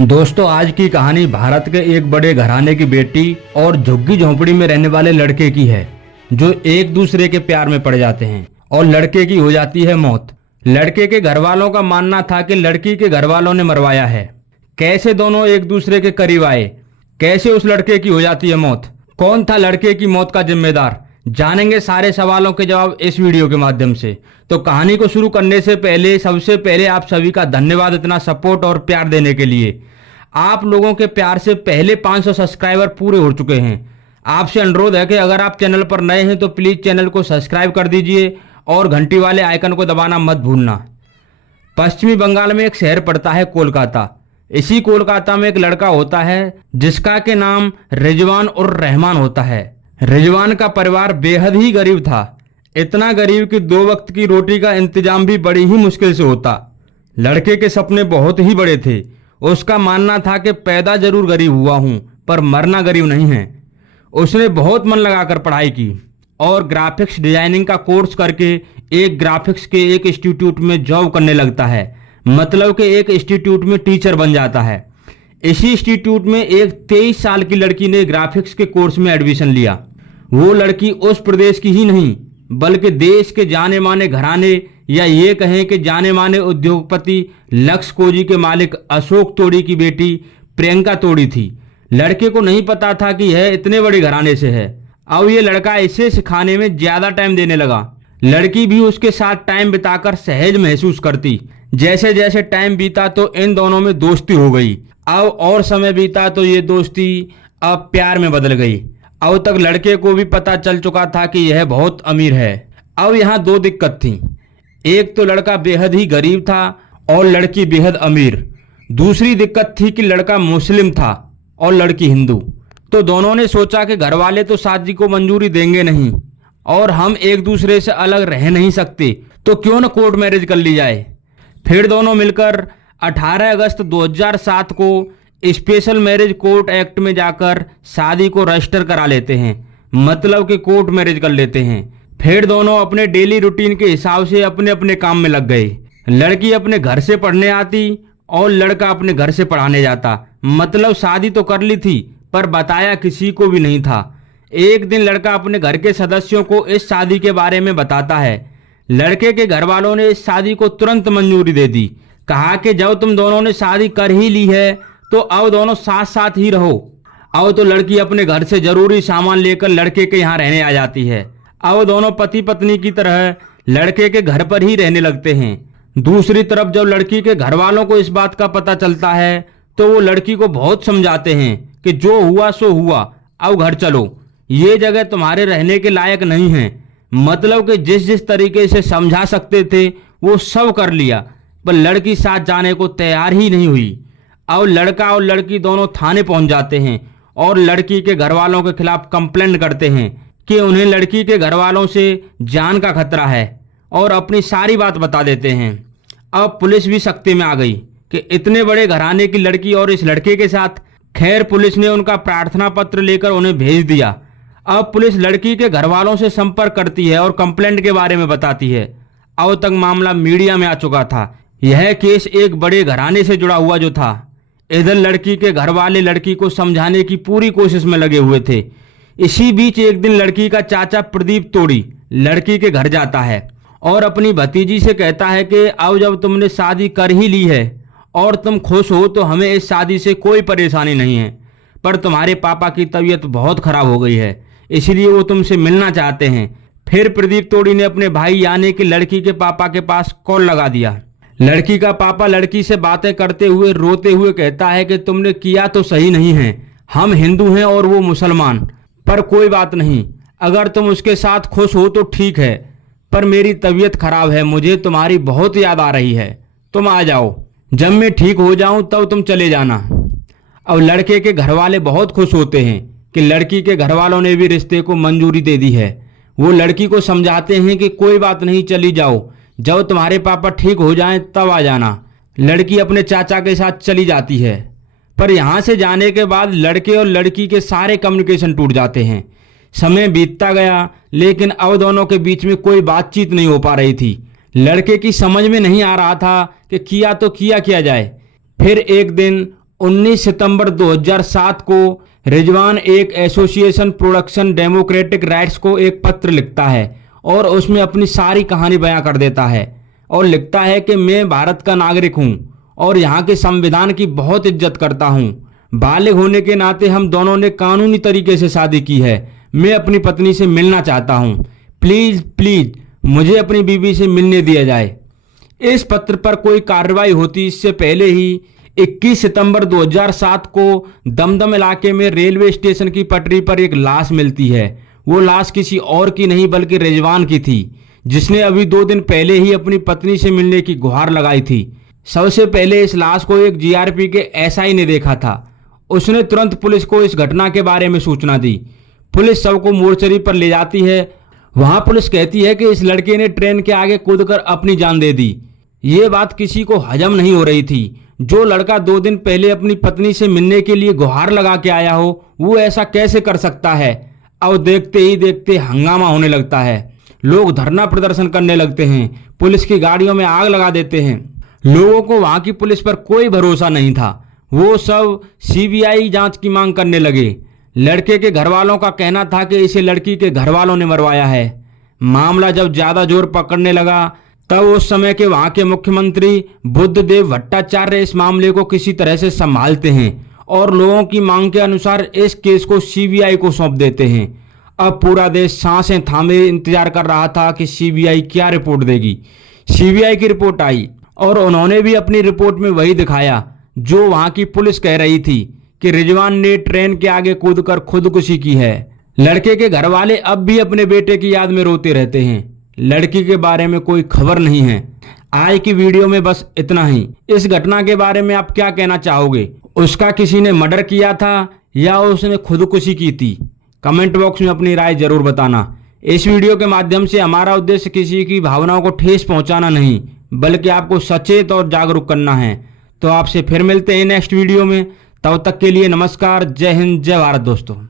दोस्तों, आज की कहानी भारत के एक बड़े घराने की बेटी और झुग्गी झोंपड़ी में रहने वाले लड़के की है, जो एक दूसरे के प्यार में पड़ जाते हैं और लड़के की हो जाती है मौत। लड़के के घर वालों का मानना था कि लड़की के घर वालों ने मरवाया है। कैसे दोनों एक दूसरे के करीब आए, कैसे उस लड़के की हो जाती है मौत, कौन था लड़के की मौत का जिम्मेदार, जानेंगे सारे सवालों के जवाब इस वीडियो के माध्यम से। तो कहानी को शुरू करने से पहले सबसे पहले आप सभी का धन्यवाद इतना सपोर्ट और प्यार देने के लिए। आप लोगों के प्यार से पहले 500 सब्सक्राइबर पूरे हो चुके हैं। आपसे अनुरोध है कि अगर आप चैनल पर नए हैं तो प्लीज़ चैनल को सब्सक्राइब कर दीजिए और घंटी वाले आइकन को दबाना मत भूलना। पश्चिमी बंगाल में एक शहर पड़ता है कोलकाता। इसी कोलकाता में एक लड़का होता है जिसका के नाम रिजवान और रहमान होता है। रिजवान का परिवार बेहद ही गरीब था, इतना गरीब कि 2 वक्त की रोटी का इंतजाम भी बड़ी ही मुश्किल से होता। लड़के के सपने बहुत ही बड़े थे। उसका मानना था कि पैदा जरूर गरीब हुआ हूं पर मरना गरीब नहीं है। उसने बहुत मन लगाकर पढ़ाई की और ग्राफिक्स डिजाइनिंग का कोर्स करके एक ग्राफिक्स के एक इंस्टीट्यूट में जॉब करने लगता है, मतलब कि एक इंस्टीट्यूट में टीचर बन जाता है। इसी इंस्टीट्यूट में एक 23 साल की लड़की ने ग्राफिक्स के कोर्स में एडमिशन लिया। वो लड़की उस प्रदेश की ही नहीं बल्कि देश के जाने माने घराने या ये कहें कि जाने माने उद्योगपति लक्स कोजी के मालिक अशोक तोड़ी की बेटी प्रियंका तोड़ी थी। लड़के को नहीं पता था कि यह इतने बड़े घराने से है। अब ये लड़का इसे सिखाने में ज्यादा टाइम देने लगा। लड़की भी उसके साथ टाइम बिताकर सहज महसूस करती। जैसे जैसे टाइम बीता तो इन दोनों में दोस्ती हो गई। अब और समय बीता तो ये दोस्ती अब प्यार में बदल गई। अब तक लड़के को भी पता चल चुका था कि यह बहुत अमीर है। अब यहाँ 2 दिक्कत थी, एक तो लड़का बेहद ही गरीब था और लड़की बेहद अमीर। दूसरी दिक्कत थी कि लड़का मुस्लिम था और लड़की हिंदू। तो दोनों ने सोचा कि घर वाले तो शादी को मंजूरी देंगे नहीं और हम एक दूसरे से अलग रह नहीं सकते, तो क्यों न कोर्ट मैरिज कर ली जाए। फिर दोनों मिलकर 18 अगस्त 2007 को स्पेशल मैरिज कोर्ट एक्ट में जाकर शादी को रजिस्टर करा लेते हैं, मतलब कि कोर्ट मैरिज कर लेते हैं। फिर दोनों अपने डेली रूटीन के हिसाब से अपने अपने काम में लग गए। लड़की अपने घर से पढ़ने आती और लड़का अपने घर से पढ़ाने जाता। मतलब शादी तो कर ली थी पर बताया किसी को भी नहीं था। एक दिन लड़का अपने घर के सदस्यों को इस शादी के बारे में बताता है। लड़के के घर वालों ने इस शादी को तुरंत मंजूरी दे दी। कहा कि जब तुम दोनों ने शादी कर ही ली है तो अब दोनों साथ साथ ही रहो। अब तो लड़की अपने घर से जरूरी सामान लेकर लड़के के यहाँ रहने आ जाती है। अब दोनों पति पत्नी की तरह लड़के के घर पर ही रहने लगते हैं। दूसरी तरफ जब लड़की के घर वालों को इस बात का पता चलता है तो वो लड़की को बहुत समझाते हैं कि जो हुआ सो हुआ, अब घर चलो, ये जगह तुम्हारे रहने के लायक नहीं है। मतलब कि जिस जिस तरीके से समझा सकते थे वो सब कर लिया, पर लड़की साथ जाने को तैयार ही नहीं हुई। अब लड़का और लड़की दोनों थाने पहुंच जाते हैं और लड़की के घर वालों के खिलाफ कंप्लेंट करते हैं कि उन्हें लड़की के घर वालों से जान का खतरा है और अपनी सारी बात बता देते हैं। अब पुलिस भी सख्ती में आ गई कि इतने बड़े घराने की लड़की और इस लड़के के साथ। खैर, पुलिस ने उनका प्रार्थना पत्र लेकर उन्हें भेज दिया। अब पुलिस लड़की के घर वालों से संपर्क करती है और कंप्लेंट के बारे में बताती है। अब तक मामला मीडिया में आ चुका था। यह केस एक बड़े घराने से जुड़ा हुआ जो था। इधर लड़की के घर वाले लड़की को समझाने की पूरी कोशिश में लगे हुए थे। इसी बीच एक दिन लड़की का चाचा प्रदीप तोड़ी लड़की के घर जाता है और अपनी भतीजी से कहता है कि अब जब तुमने शादी कर ही ली है और तुम खुश हो तो हमें इस शादी से कोई परेशानी नहीं है, पर तुम्हारे पापा की तबीयत बहुत खराब हो गई है, इसलिए वो तुमसे मिलना चाहते हैं। फिर प्रदीप तोड़ी ने अपने भाई यानी कि लड़की के पापा के पास कॉल लगा दिया। लड़की का पापा लड़की से बातें करते हुए रोते हुए कहता है कि तुमने किया तो सही नहीं है, हम हिंदू हैं और वो मुसलमान, पर कोई बात नहीं, अगर तुम उसके साथ खुश हो तो ठीक है, पर मेरी तबीयत खराब है, मुझे तुम्हारी बहुत याद आ रही है, तुम आ जाओ, जब मैं ठीक हो जाऊं तब तुम चले जाना। अब लड़के के घर वाले बहुत खुश होते हैं कि लड़की के घर वालों ने भी रिश्ते को मंजूरी दे दी है। वो लड़की को समझाते हैं कि कोई बात नहीं, चली जाओ, जब तुम्हारे पापा ठीक हो जाएं तब आ जाना। लड़की अपने चाचा के साथ चली जाती है, पर यहाँ से जाने के बाद लड़के और लड़की के सारे कम्युनिकेशन टूट जाते हैं। समय बीतता गया लेकिन अब दोनों के बीच में कोई बातचीत नहीं हो पा रही थी। लड़के की समझ में नहीं आ रहा था कि किया तो किया जाए। फिर एक दिन 19 सितंबर 2007 को रिजवान एक एसोसिएशन प्रोडक्शन डेमोक्रेटिक राइट्स को एक पत्र लिखता है और उसमें अपनी सारी कहानी बयां कर देता है और लिखता है कि मैं भारत का नागरिक हूं और यहाँ के संविधान की बहुत इज्जत करता हूं। बालिग होने के नाते हम दोनों ने कानूनी तरीके से शादी की है। मैं अपनी पत्नी से मिलना चाहता हूं। प्लीज प्लीज मुझे अपनी बीवी से मिलने दिया जाए। इस पत्र पर कोई कार्रवाई होती इससे पहले ही 21 सितंबर 2007 को दमदम इलाके में रेलवे स्टेशन की पटरी पर एक लाश मिलती है। वो लाश किसी और की नहीं बल्कि रिजवान की थी, जिसने अभी 2 दिन पहले ही अपनी पत्नी से मिलने की गुहार लगाई थी। सबसे पहले इस लाश को एक जीआरपी के एसआई ने देखा था। उसने तुरंत पुलिस को इस घटना के बारे में सूचना दी। पुलिस शव को मोर्चरी पर ले जाती है। वहां पुलिस कहती है कि इस लड़के ने ट्रेन के आगे कूदकर अपनी जान दे दी। ये बात किसी को हजम नहीं हो रही थी। जो लड़का 2 दिन पहले अपनी पत्नी से मिलने के लिए गुहार लगा के आया हो, वो ऐसा कैसे कर सकता है। अब देखते ही देखते हंगामा होने लगता है। लोग धरना प्रदर्शन करने लगते हैं, पुलिस की गाड़ियों में आग लगा देते हैं। लोगों को वहां की पुलिस पर कोई भरोसा नहीं था। वो सब सीबीआई जांच की मांग करने लगे। लड़के के घर वालों का कहना था कि इसे लड़की के घर वालों ने मरवाया है। मामला जब ज्यादा जोर पकड़ने लगा तब उस समय के वहां के मुख्यमंत्री बुद्धदेव भट्टाचार्य इस मामले को किसी तरह से संभालते हैं और लोगों की मांग के अनुसार इस केस को सीबीआई को सौंप देते हैं। अब पूरा देश सांसें थामे इंतजार कर रहा था कि सीबीआई क्या रिपोर्ट देगी। सीबीआई की रिपोर्ट आई और उन्होंने भी अपनी रिपोर्ट में वही दिखाया जो वहां की पुलिस कह रही थी कि रिजवान ने ट्रेन के आगे कूदकर खुदकुशी की है। लड़के के घर वाले अब भी अपने बेटे की याद में रोते रहते हैं। लड़की के बारे में कोई खबर नहीं है। आज की वीडियो में बस इतना ही। इस घटना के बारे में आप क्या कहना चाहोगे? उसका किसी ने मर्डर किया था या उसने खुदकुशी की थी? कमेंट बॉक्स में अपनी राय जरूर बताना। इस वीडियो के माध्यम से हमारा उद्देश्य किसी की भावनाओं को ठेस पहुंचाना नहीं, बल्कि आपको सचेत और जागरूक करना है। तो आपसे फिर मिलते हैं नेक्स्ट वीडियो में। तब तक के लिए नमस्कार। जय हिंद, जय भारत दोस्तों।